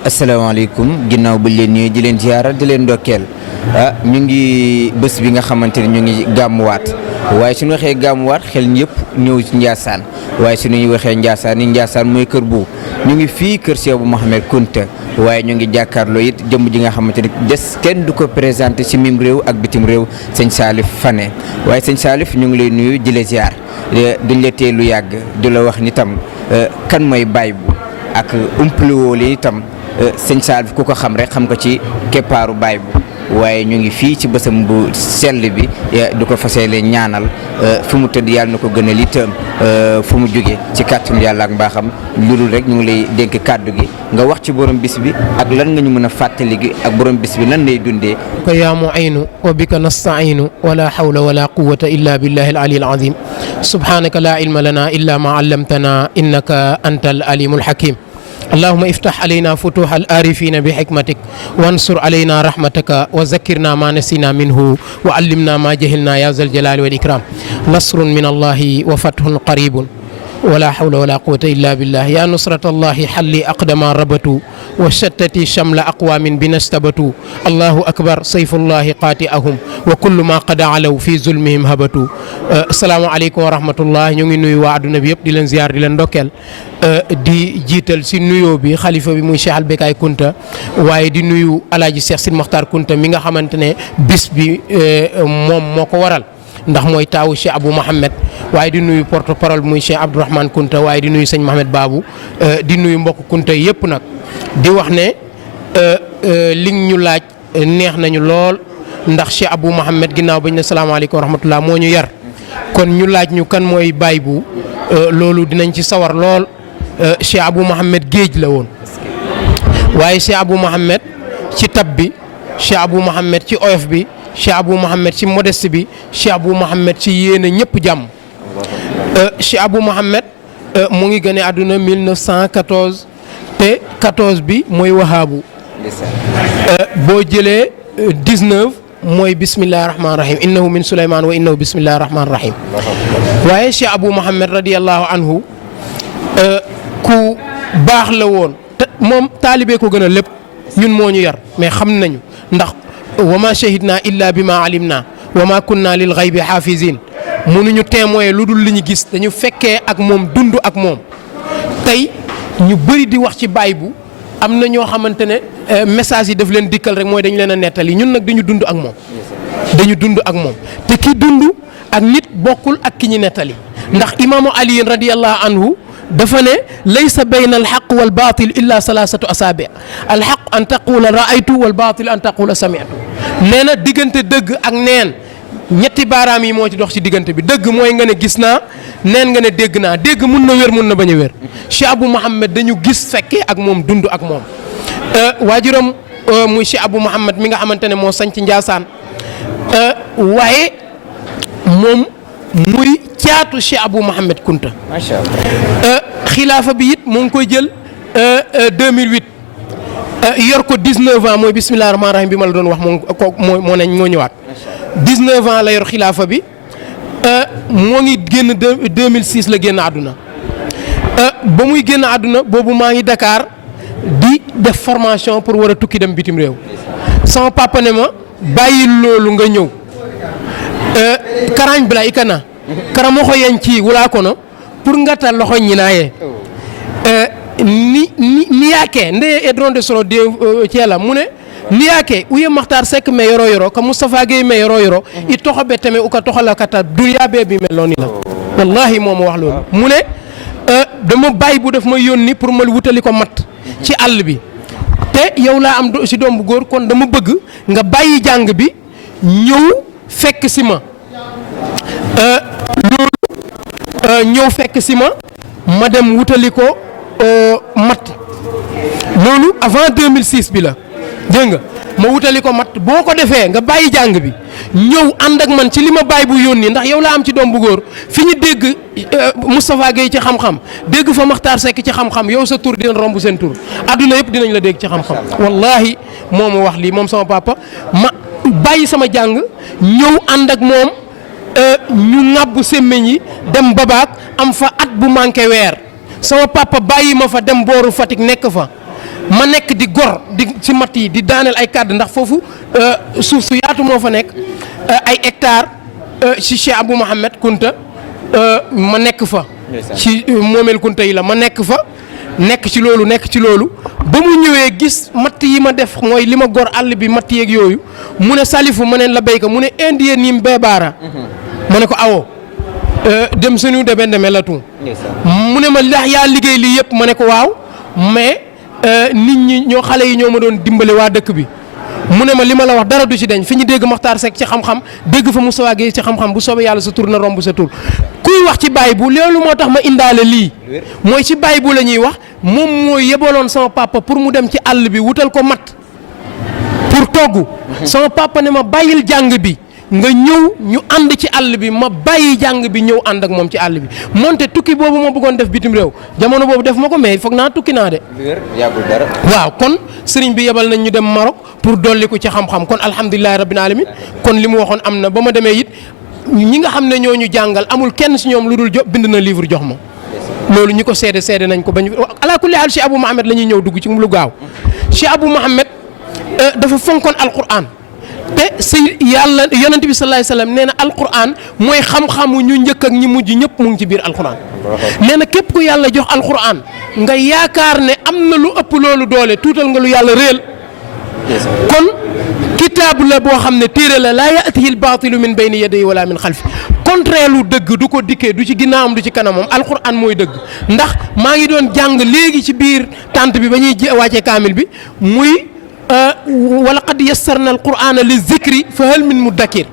yi asalaamaaleykum ginnaaw ba leen ñëwee di leen ziara di leen ndokkeel ñu ngi bés bi nga xamante ne ñu ngi gàmmuwaat waaye suñu waxee gàmmuwaat xel ñëpp ñëw ci Ndiassane waaye suñu waxee Ndiassane mooy kër bu ñu ngi fii kër Cheikh Abou Mouhamed Kounta waaye ñu ngi jàkkaarloo it jëmm ji nga xamante ne des kenn du ko présenté ci mim réew ak bitim réew sëñ Salif Fane waaye sëñ Salif ñu ngi lay nuyu di la ziar duñ la tee lu yàgg di la wax ni tam kan mooy baay bu ak umpliwoo li itam sëñ Salif ku ko xam rek xam ko ci keppaaru baay bu waaye ñu ngi fii ci bësam bu sell bi du ko faseele ñaanal fu mu tëdd yàlla na ko gënal itam fu mu jóge ci kàttanu yàlla ak mbaaxam loolu rek ñu ngi lay dénk kàddu gi nga wax ci borom bis bi ak lan nga ñu mën a fàttali gi ak borom bis bi lan lay dundee ko yaa mu'inu wa bika nasta'inu wala hawla wala quwwata illa billahi al-ali al-azim subhanaka la ilma lana illa ma 'allamtana innaka antal alimul hakim اللهم افتح علينا فتوح الآرفين بحكمتك وانصر علينا رحمتك وذكرنا ما نسينا منه وعلمنا ما جهلنا يا ذا الجلال والإكرام نصر من الله وفتح قريب ولا حول ولا قوة إلا بالله يا نصرة الله حل أقدم ربتوا وشتت شمل أقوام بنستبتوا الله أكبر سيف الله قاتئهم وكل ما قد علوا في ظلمهم هبتوا السلام عليكم ورحمة الله ñu ngi nuyu waa àdduna bi yëpp di leen ziar di leen ndokkeel di jiital si nuyoo bi xalifa bi muy Cheikh Albekaay Kounta waaye di nuyu alaaji Cheikh Sidi Mokhtar Kounta mi nga xamante ne bis bi moom moo ko waral ndax mooy taawu Cheikh Abou Mouhamed waaye di nuyu porte parole muy Cheikh Abdourahmane Kounta waaye di nuyu sëñ Mohamed Babou di nuyu mbokk Kounta yëpp nag di wax ne li ñu laaj neex nañu lool ndax Cheikh Abou Mouhamed ginnaaw bañ ne salaamaaleykum wa rahmatullah moo ñu yar kon ñu laaj ñu kan mooy baay bu loolu dinañ ci sawar lool Cheikh Abou Mouhamed géej la woon waaye Cheikh Abou Mouhamed ci tab bi Cheikh Abou Mouhamed ci oyof bi Cheikh Abou Mouhamed ci modeste bi Cheikh Abou Mouhamed ci yéene ñëpp jàmm Cheikh Abou Mouhamed mu ngi gane àdduna 1914 te 14 bi mooy wahaabu boo jëlee 19 mooy bismillahi rahmaani rahim innahu min Souleymane wa innahu bismillahi rahmaani rahim waaye Cheikh Abou Mouhamed radiyallahu anhu ku baax la woon te moom taalibe ko gën a lépp ñun moo ñu yar mais xam nañu ndax wa ma shahidna illa bi ma alimna wa ma kunna lil ghaybi hafizin mënuñu témoin lu dul li ñu gis dañu fekkee ak moom dund ak moom tey ñu bëri di wax ci baay bu am na ñoo xamante ne message yi daf leen dikkal rek mooy dañu leen a nettali ñun nag dañu dund ak moom dañu dund ak moom te ki dund ak nit bokkul ak ki ñu nettali ndax imaamu Ali radiyallahu anhu dafa ne laysa bayna alxaq wal baatil illa salaasatu asaabi alxaq an taqula raaytu wal baatil an taqula sami'tu nee na diggante dëgg ak neen ñetti baaraam yi moo ci dox ci diggante bi dëgg mooy nga ne gis naa neen nga ne dégg naa dégg mun na wér mun na bañ a wér Cheikh Abou Mouhamed dañu gis fekkee ak moom dund ak moom waajuram muy Cheikh Abou Mouhamed mi nga xamante ne moo sañ ci Ndiassane waaye moom muy caatu Cheikh Abou Mouhamed Kounta macha allah xilaafa bi it mu ngi koy jël 2008 yor ko 19 ans mooy bismillahi rahmaani rahim bi ma la doon wax moom ko moo ñëwaat 19 ans la yor xilaafa bi moo ngi génn 2006 la génn àdduna ba muy génn àdduna boobu maa ngi Dakar di def formation pour war a tukki dem bitim réew sama papa ne ma bàyyi loolu nga ñëw karañ bila ikana karamoxo yanci wula kono pour ngata loxo ñinaye ni yake nde e dronde solo de ciela mune ni yake uye Makhtar Seck me yoro ka Moustapha Gueye me yoro i toxo be teme uka toxala kata dunya be bi meloni la wallahi moom wax loolu mu ne dama bàyyi bu def ma yónni pour ma wutali ko mat ci àll bi te yow laa am si doom bu góor kon dama bëgg nga bàyyi jàng bi ñëw fekk si ma loolu ñëw fekk si ma dem wutali ko mat loolu avant 2006 bi la dégg nga ma wutali ko mat boo ko defee nga bàyyi jàng bi ñëw ànd ak man ci li ma bàyyi bu yónni ndax yow laa am ci doom bu góor fi ñu dégg Moustapha Gueye ci xam-xam dégg fa Makhtar Seck ci xam-xam yow sa tur dina romb seen tur adduna yëpp dinañ la dégg ci xam-xam wallahi moo ma wax lii moom sama papa ma bàyyi sama jàng ñëw ànd ak moom ñu ŋàbbu semmeñ yi dem babaak am fa at bu manqué weer sama papa bàyyi ma fa dem booru Fatick nekk fa ma nekk di gor di ci matt yi di daaneel ay kàdd ndax foofu suuf su yaatu moo fa nekk ay hectares ci Cheikh Abou Mouhamed Kunta ma nekk fa ci moomeel Kunta yi la ma nekk fa nekk ci loolu ba mu ñëwee gis matt yi ma def mooy li ma gor àll bi matt yeeg yooyu mu ne Salifu ma neen la béyka mu ne indien nim beebaara ma ne ko awo dem senu de benn la tu mu ne ma ndax yaa liggéey lii yëpp ma ne ko waaw mais nit ñi ñoo xale yi ñoo ma doon dimbale waa dëkk bi mu ne ma li ma la wax dara du ci deñ fi ñu dégg Makhtar Seck ci xam-xam dégg fa Moussa Gueye ci xam-xam bu soobee yàlla sa tur na romb sa tur kuy wax ci baay bu loolu moo tax ma indaale lii mooy ci baay bu la ñuy wax moom mooy yebaloon sama papa pour mu dem ci àll bi wutal ko mat pour togg sama papa ne ma bàyyil jàng bi nga ñëw ñu ànd ci àll bi ma bàyyi jàng bi ñëw ànd ak moom ci àll bi moonte tukki boobu ma bëggoon def bitim réew jamono boobu def ma ko mais foog naa tukki naa de. yàggul dara. waaw kon sëriñ bi yebal nañ ñu dem Maroc pour dolli ko ci xam-xam kon alhamdulilah rabbil alamin kon li mu waxoon am na ba ma demee it ñi nga xam ne ñoo ñu jàngal amul kenn si ñoom lu dul bind na livre jox ma. loolu ñi ko seede nañ ko ba ñu ala kulli haal Cheikh Abou Mouhamed la ñuy ñëw dugg ci lu gaaw Cheikh Abou Mouhamed dafa fonkoon Alquran. te si yàlla yonent bi sallallahu alayhi wasallam nee na alquran mooy xam-xamu ñu njëkk ak ñi mujj ñëpp mu ngi ci biir alquran nee na képp ku yàlla jox alquran nga yaakaar ne am na lu ëpp loolu doole tuutal nga lu yàlla réel kon kitaab la boo xam ne téere la laa ya'tihi al-baatilu min bayni yadayhi wala min xalfi contraire lu dëgg du ko dikkee du ci ginnaawam du ci kanamam alquran mooy dëgg ndax maa ngi doon jàng léegi ci biir tànt bi ba ñuy wàccee kaamil bi muy wala qad yassarna alqur'ana li zikri fa hal min muddakir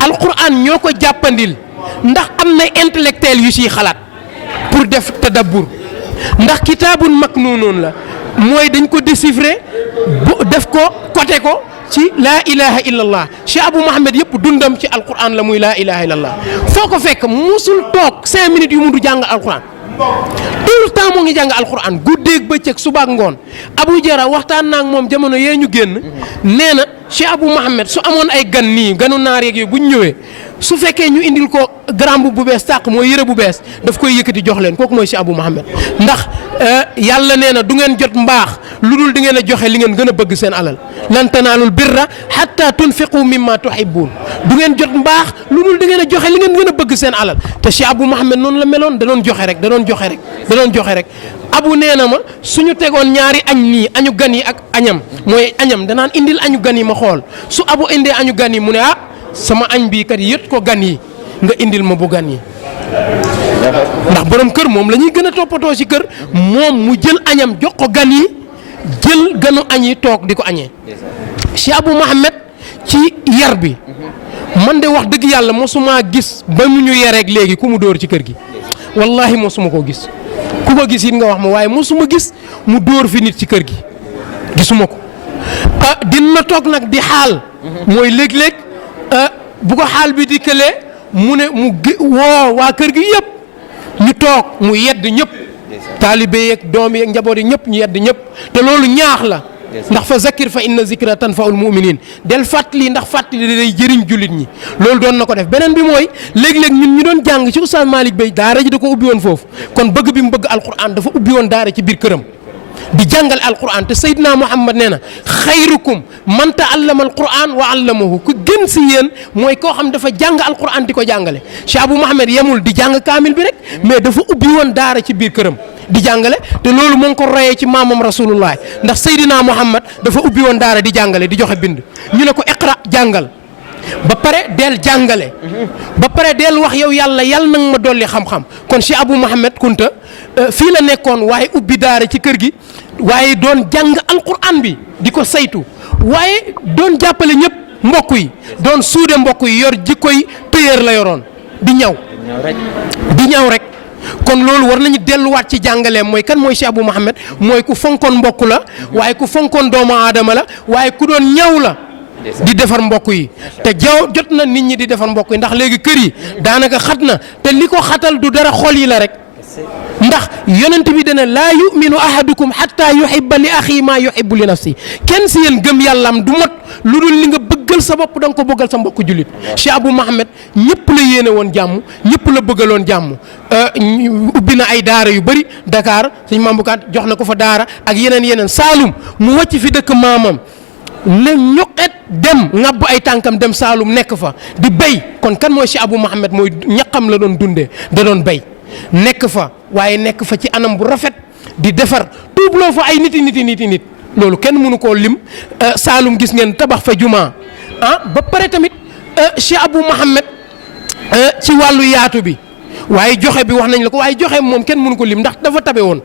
alqur'an ñoo ko jàppandil ndax am na intellectuel yu siy xalaat pour def tadabbur ndax kitaabun maknuun la mooy dañ ko déchiffrer bu def ko côté ko ci laa ilaha illallah Cheikh Abou Mouhamed yëpp dundam ci alqur'an la muy laa ilaha illallah foo ko fekk musul toog 5 minutes yu mu du jàng alqur'an tout le temps moo ngi jàng alquran guddeeg bëccëg suba ak ngoon Abu Jara waxtaan naa ak moom jamono yee ñu génn nee na Cheikh Abou Mouhamed su amoon ay gan nii ganu naar yeeg yooyu bu ñu ñëwee su fekkee ñu indil ko grand bu bees tàq mooy yëre bu bees daf koy yëkkati jox leen kooku mooy Cheikh Abou Mouhamed ndax yàlla nee na du ngeen jot mbaax lu dul di ngeen a joxe li ngeen gën a bëgg seen alal lan tanaalul birra hatta tunfiqu mimma tuhibbun du ngeen jot mbaax lu dul di ngeen a joxe li ngeen gën a bëgg seen alal te Cheikh Abou Mouhamed noonu la meloon da doon joxe rek da doon joxe rek abu nee na ma suñu tegoon ñaari añ nii añu gan yi ak añam mooy añam danaan indil añu gan yi ma xool su abu indee añu gan yi mu ne ah sama añ bii kat yët ko gan yi nga indil ma bu gan yi ndax borom kër moom la ñuy gën a toppatoo ci kër moom mu jël añam jox ko gan yi jël ganu añ yi toog di ko añee Cheikh Abou Mouhamed ci yar bi man de wax dëgg yàlla mosuma gis ba mu ñu yereeg léegi ku mu dóor ci kër gi wallahi mosuma koo gis ku ko gis it nga wax ma waaye mosuma gis mu dóor fi nit ci kër gi gisuma ko dina toog nag di xaal mooy léeg-léeg bu ko xaal bi di këlee mu ne mu woo waa kër gi yëpp ñu toog mu yedd ñëpp taalibe yeeg doom yeeg njaboot yi ñëpp ñu yedd ñëpp te loolu ñaax la ndax fa zakir fa inna zikra tanfaul muminin del fàttali ndax fàttali day jëriñ jullit ñi loolu doon na ko def beneen bi mooy léeg-léeg ñun ñu doon jàng ci Oustaz Malick Bey daara ji da ko ubbi woon foofu kon bëgg bi mu bëgg alquran dafa ubbi woon daara ci biir këram di jàngal alquran te Seydina Muhammad nee na xayrukum man taallama alquran wa allamahu ku gën si yéen mooy koo xam dafa jàng alquran di ko jàngale Cheikh Abou Mouhamed yemul di jàng kaamil bi rek mais dafa ubbi woon daara ci biir këram di jàngale te loolu mu ngi ko royee ci maamam rasulullah ndax Seydina Muhammad dafa ubbi woon daara di jàngale di joxe bind ñu ne ko iqra jàngal ba pare del jàngale ba pare del wax yow yàlla nag ma dolli xam-xam kon Cheikh Abou Mouhamed Kunta fii la nekkoon waaye ubbi daara ci kër gi waaye doon jàng alquran bi di ko saytu waaye doon jàppale ñëpp mbokk yi doon suude mbokk yi yor jikkoy téyeer la yoroon di ñaw rek kon loolu war nañu delluwaat ci jàngaleem mooy kan mooy Cheikh Abou Mouhamed mooy ku fonkoon mbokk la waaye ku fonkoon doomu aadama la waaye ku doon ñaw la di defar mbokk yi te jot na nit ñi di defar mbokk yi ndax léegi kër yi daanaka xat na te li ko xatal du dara xol yi la rek ndax yonent bi dana laa yuminu ahadukum hatta yuhibba li axi maa yuhibbu li nafsi kenn si yéen gëm yàllaam du mot lu dul li nga bëgg bëggal sa bopp da nga ko bëggal sa mbokk jullit Cheikh Abou Mohamed ñëpp la yéene woon jàmm ñëpp la bëggaloon jàmm ubbi na ay daara yu bëri Dakar sëñ Mambukaat jox na ko fa daara ak yeneen Saalum mu wàcc fi dëkk maamam ne ñoqet dem ŋàbb ay tànkam dem Saalum nekk fa di béy kon kan mooy Cheikh Abou Mohamed mooy ñaqam la doon dundee da doon béy nekk fa waaye nekk fa ci anam bu rafet di defar tuubloo fa ay nit loolu kenn mënu koo lim Saalum gis ngeen tabax fa jumaa ba pare tamit Cheikh Abou Mohamed ci wàllu yaatu bi waaye joxe bi wax nañ la ko waaye joxe moom kenn mënu ko lim ndax dafa tabe woon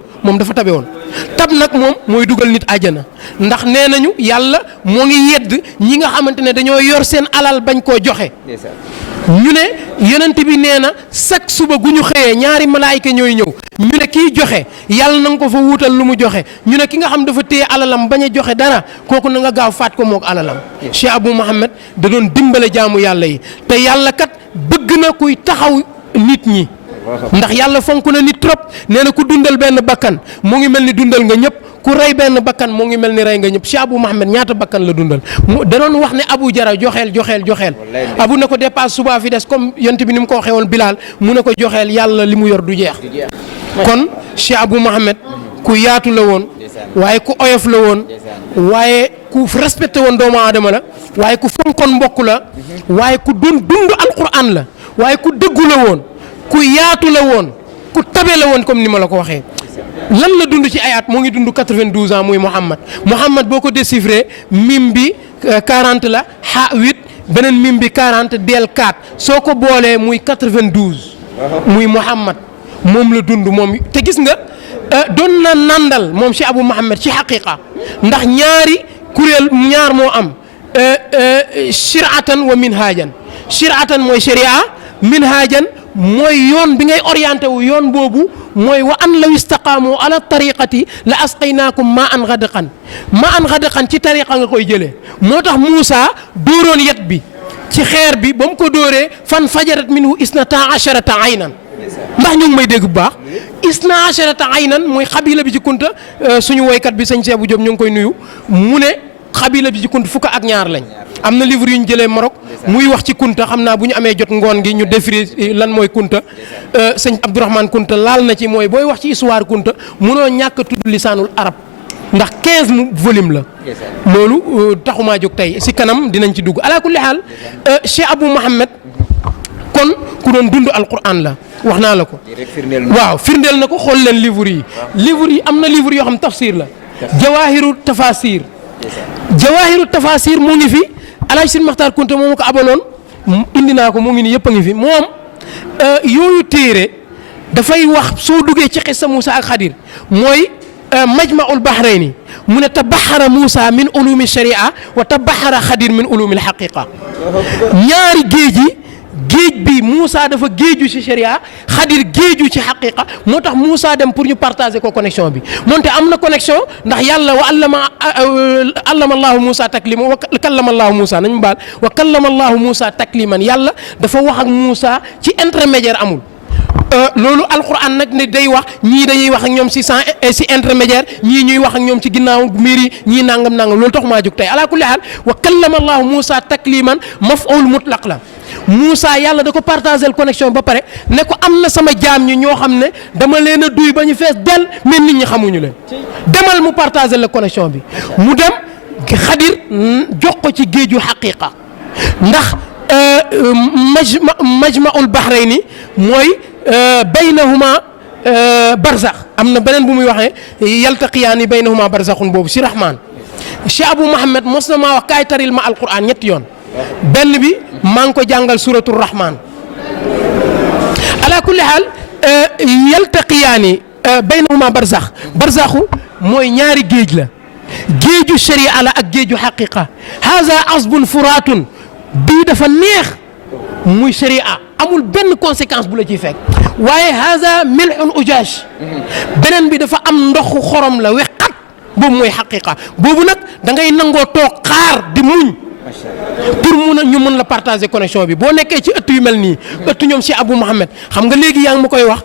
tab nag moom mooy dugal nit àjjana ndax nee nañu yàlla moo ngi yedd ñi nga xamante ne dañoo yor seen alal bañ koo joxe ñu ne yonent bi nee na chaque suba gu ñu xëyee ñaari malaayika ñooy ñëw ñu ne kiy joxe yàlla na nga ko fa wuutal lu mu joxe ñu ne ki nga xam dafa téye alalam bañ a joxe dara kooku na nga gaaw faat ko mook alalam Cheikh Abou Mohamed da doon dimbale jaamu yàlla yi te yàlla kat bëgg na kuy taxaw nit ñi ndax yàlla fonk na nit trop nee na ku dundal benn bakkan moo ngi mel ni dundal nga ñëpp ku rey benn bakkan moo ngi mel ni rey nga ñëpp Cheikh Abou Mohamed ñaata bakkan la dundal mu da doon wax ne Abou Jara joxeel Abou ne ko dépasse suba fi des comme yont bi ni mu ko waxee woon Bilal mu ne ko joxeel yàlla li mu yor du jeex kon Cheikh Abou Mohamed ku yaatu la woon waaye ku oyof la woon waaye ku respecté woon doomu aadama la waaye ku fonkoon mbokk la waaye ku doon dund alquran la waaye ku dëggu la woon ku yaatu la woon ku tabe la woon comme ni ma la ko waxee lan la dund ci ay at moo ngi dund 92 ans muy Mouhamad boo ko déchiffré mim bi 40 la ha 8 beneen mim bi 40 del 4 soo ko boolee muy 92 muy Mouhamad moom la dund moom te gis nga doon na nandal moom Cheikh Abou Mohamed ci xaqiqa ndax ñaari kuréel ñaar moo am shiratan wa minhajan shiratan mooy sharia minhajan mooy yoon bi ngay orienté wu yoon boobu mooy wa an law istaqaamu ala tariqati la asqaynaakum ma an gadaqan ci tariqa nga koy jëlee moo tax Moussa dóoroon yet bi ci xeer bi ba mu ko dóoree fan fajarat minhu isnata asharata aynan ndax ñu ngi may dégg bu baax isna asharata aynan mooy xabila bi ci kunta suñu woykat bi sëñ Seebu Jóob ñu ngi koy nuyu mu ne xabila bi ci kunta fukk ak ñaar lañ am na livre yu ñu jëlee Maroc muy wax ci kunta xam naa bu ñu amee jot ngoon gi ñu défri lan mooy kunta sëñ Abdourahmane Kunta laal na ci mooy booy wax ci histoire kunta munoo ñàkk a tudd lisaanul arab ndax 15 volume la loolu taxumaa jóg tey si kanam dinañ ci dugg ala kulli xaal Cheikh Abou Mohamed kon ku doon dund alquran la wax naa la ko waaw firndeel na ko xool leen livre yi am na livre yoo xam tafsir la jawaahiru tafasir mu ngi fi Alaaji Sine Maxtaar Kunta moo ma ko abaloon indi naa ko mu ngi ni yëpp a ngi fi moom yooyu téere dafay wax soo duggee ci xissa Moussa ak Xadir mooy majmaul bahrayni mu ne tabaxara Moussa min ulumi sharia wa tabaxara Xadir min ulumi alxaqiqa ñaari géej bi Moussa dafa géeju ci sharia Xadir géeju ci xaqiqa moo tax Moussa dem pour ñu partager ko connexion bi moonte am na connexion ndax yàlla wa allama allahu Moussa takliman wa kallama allahu Moussa nañu baal wa kallama allahu Moussa takliman yàlla dafa wax ak Moussa ci intermédiaire amul loolu alquran nag ne day wax ñii dañuy wax ak ñoom si intermédiaire ñii ñuy wax ak ñoom ci ginnaaw miir yi ñii nangam loolu tax maa jóg tey ala kulli haal wa kallama allahu Moussa takliman maf'ul mutlaq la Moussa yàlla da ko partagé connexion ba pare ne ko am na sama jaam ñi ñoo xam ne dama leen a duy ba ñu fees del mais nit ñi xamuñu leen demal mu partagé la connexion bi mu dem Xadir jox ko ci géeju xaqiqa ndax majmaul bahrayni mooy baynahuma barzax am na beneen bu muy waxee yaltaqiyaani baynahuma barzaxun boobu si rahman Cheikh Abou Mohamed mos na maa wax kaay taril ma alquran ñetti yoon benn bi maa ngi ko jàngal suratu rahman ala kulli haal yaltaqiyaani baynahuma barzaxu mooy ñaari géej la géeju sharia la ak géeju xaqiqa haza asbun furaatun bii dafa neex muy sharia amul benn conséquence bu la ciy fekk waaye haza milhun ujaaj beneen bi dafa am ndoxu xorom la wexat boobu mooy xaqiqa boobu nag da ngay nangoo toog xaar di muñ pour ñu mën la partager connexion bi boo nekkee ci ëtt yu mel nii ëtt ñoom Cheikh Abou Mohamed xam nga léegi yaa ngi ma koy wax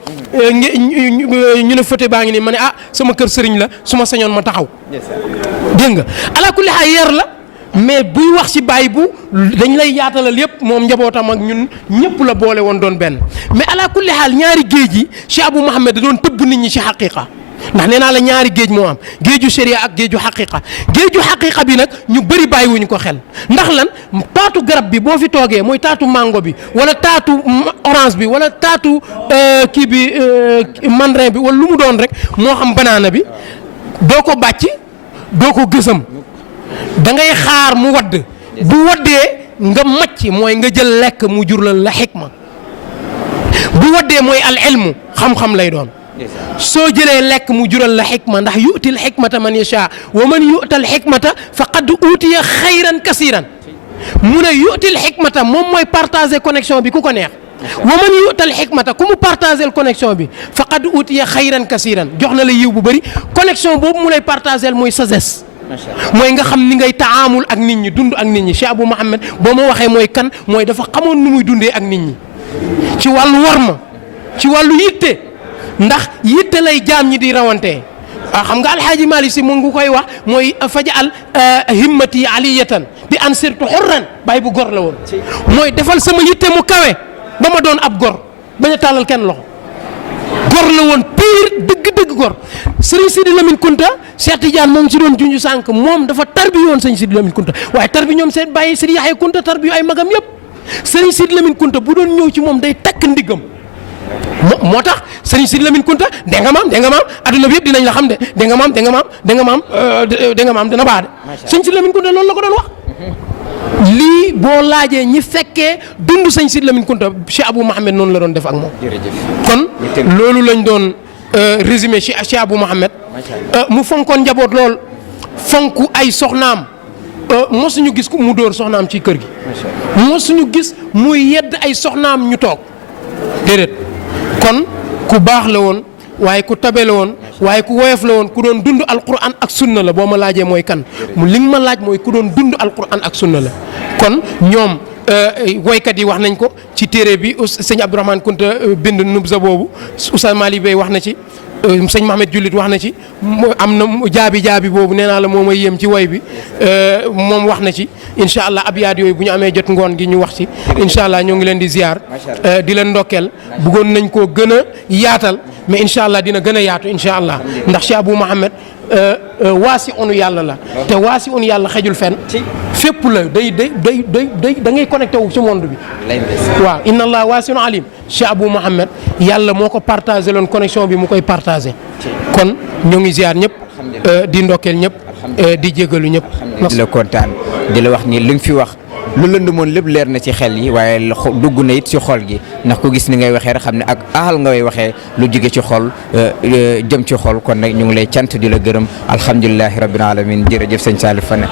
ñu ne fëte baa ngi nii ma ne sama kër sëriñ la su ma sañoon ma taxaw dégg nga ala kulli xaal yar la mais buy wax ci Baye bu dañ lay yaatalal yëpp moom njabootam ak ñun ñëpp la boole woon doon benn mais ala kulli xaal ñaari géej yi Cheikh Abou Mouhamed da doon tëbb nit ñi ci xaqiqa ndax nee naa la ñaari géej moo am géeju sharia ak géeju xaqiqa bi nag ñu bëri bàyyiwuñu ko xel ndax lan taatu garab bi boo fi toogee mooy taatu mango bi wala taatu orange bi wala taatu kii bi mandarin bi wala lu mu doon rek moo xam banaana bi doo ko bàcc doo ko gësam da ngay xaar mu wadd bu waddee nga macc mooy nga jël lekk mu jurlal la xikma bu waddee mooy al ilmu xam-xam lay doon soo jëlee lekk mu jural la xikma ndax yu'til xikmata man yasha wa man yu'tal xikmata faqad utiya xayran kasiran mu ne yu'til xikmata moom mooy partager connexion bi ku ko neex wa man yu'tal xikmata ku mu partager connexion bi faqad utiya xayran kasiran jox na la yiw bu bëri connexion boobu mu lay partager mooy sagesse mooy nga xam ni ngay taamul ak nit ñi dund ak nit ñi Cheikh Abou Mouhamed boo ma waxee mooy kan mooy dafa xamoon nu muy dundee ak nit ñi ci wàllu warma ci wàllu yitte ndax yitte lay jaam ñi di rawantee xam nga alxaaji Malick si mu ngi koy wax mooy fajal himmati aliyatan bi an sirtu xurran Baye bu gor la woon mooy defal sama yitte mu kawe ba ma doon ab gor bañ a tàllal kenn loxo gor la woon pire dëgg-dëgg gor Serigne Sidi Lamine Kunta Cheikh Tidiane moom ci doon junj sànq moom dafa tarbi woon Serigne Sidi Lamine Kunta waaye tarbi ñoom seen bàyyi Serigne Yaxya Kunta tarbi ay magam yëpp Serigne Sidi Lamine Kunta bu doon ñëw ci moom day takk ndiggam moo tax Serigne Sidi Lamine Kunta dégg nga maam adduna bi yëpp dinañ la xam de dégg nga maam dina baax de Serigne Sidi Lamine Kunta loolu la ko doon wax lii boo laajee ñi fekkee dund Serigne Sidi Lamine Kunta Cheikh Abou Mouhamed noonu la doon def ak moom kon loolu lañ doon résumé ci Cheikh Abou Mouhamed mu fonkoon njaboot lool fonk ay soxnaam mosuñu gis mu dóor soxnaam ci kër gi mosuñu gis muy yedd ay soxnaam ñu toog déedéet kon ku baax la woon waaye ku tabe la woon waaye ku woyof la woon ku doon dund alquran ak sunna la boo ma laajee mooy kan mu li nga ma laaj mooy ku doon dund alquran ak sunna la kon ñoom woykat yi wax nañ ko ci téere bi sëñ Abdourahmane Kunta bind nubza boobu Oustaz Mali Bey wax na ci sëñ Mohamed Jullit wax na ci am na jaabi boobu nee naa la moo may yéem ci woy bi moom wax na ci incha allah abyaat yooyu bu ñu amee jot ngoon gi ñu wax ci incha allah ñoo ngi leen di ziar di leen ndokkeel bëggoon nañ koo gën a yaatal mais incha allah dina gën a yaatu incha allah ndax Cheikh Abou Mouhamed waasi onu yàlla la te waasi onu yàlla xejul fenn fépp la day da ngay connecté wu ci monde bi waaw inna allah waasiun alim Cheikh Abou Mouhamed yàlla moo ko partagé loon connexion bi mu koy partagé kon ñoo ngi ziar ñëpp di ndokkeel ñëpp di jégalu ñëpp di la kontaan di la wax ni li nga fi wax lu lëndëmoon lépp leer na ci xel yi waaye dugg na it ci xol gi ndax ko gis ni ngay waxee rek xam ne ak aal ngay waxee lu jóge ci xol jëm ci xol kon nag ñu ngi lay cant di la gërëm alhamdulilahi rabbil alamin jërëjëf sëñ Salif Fane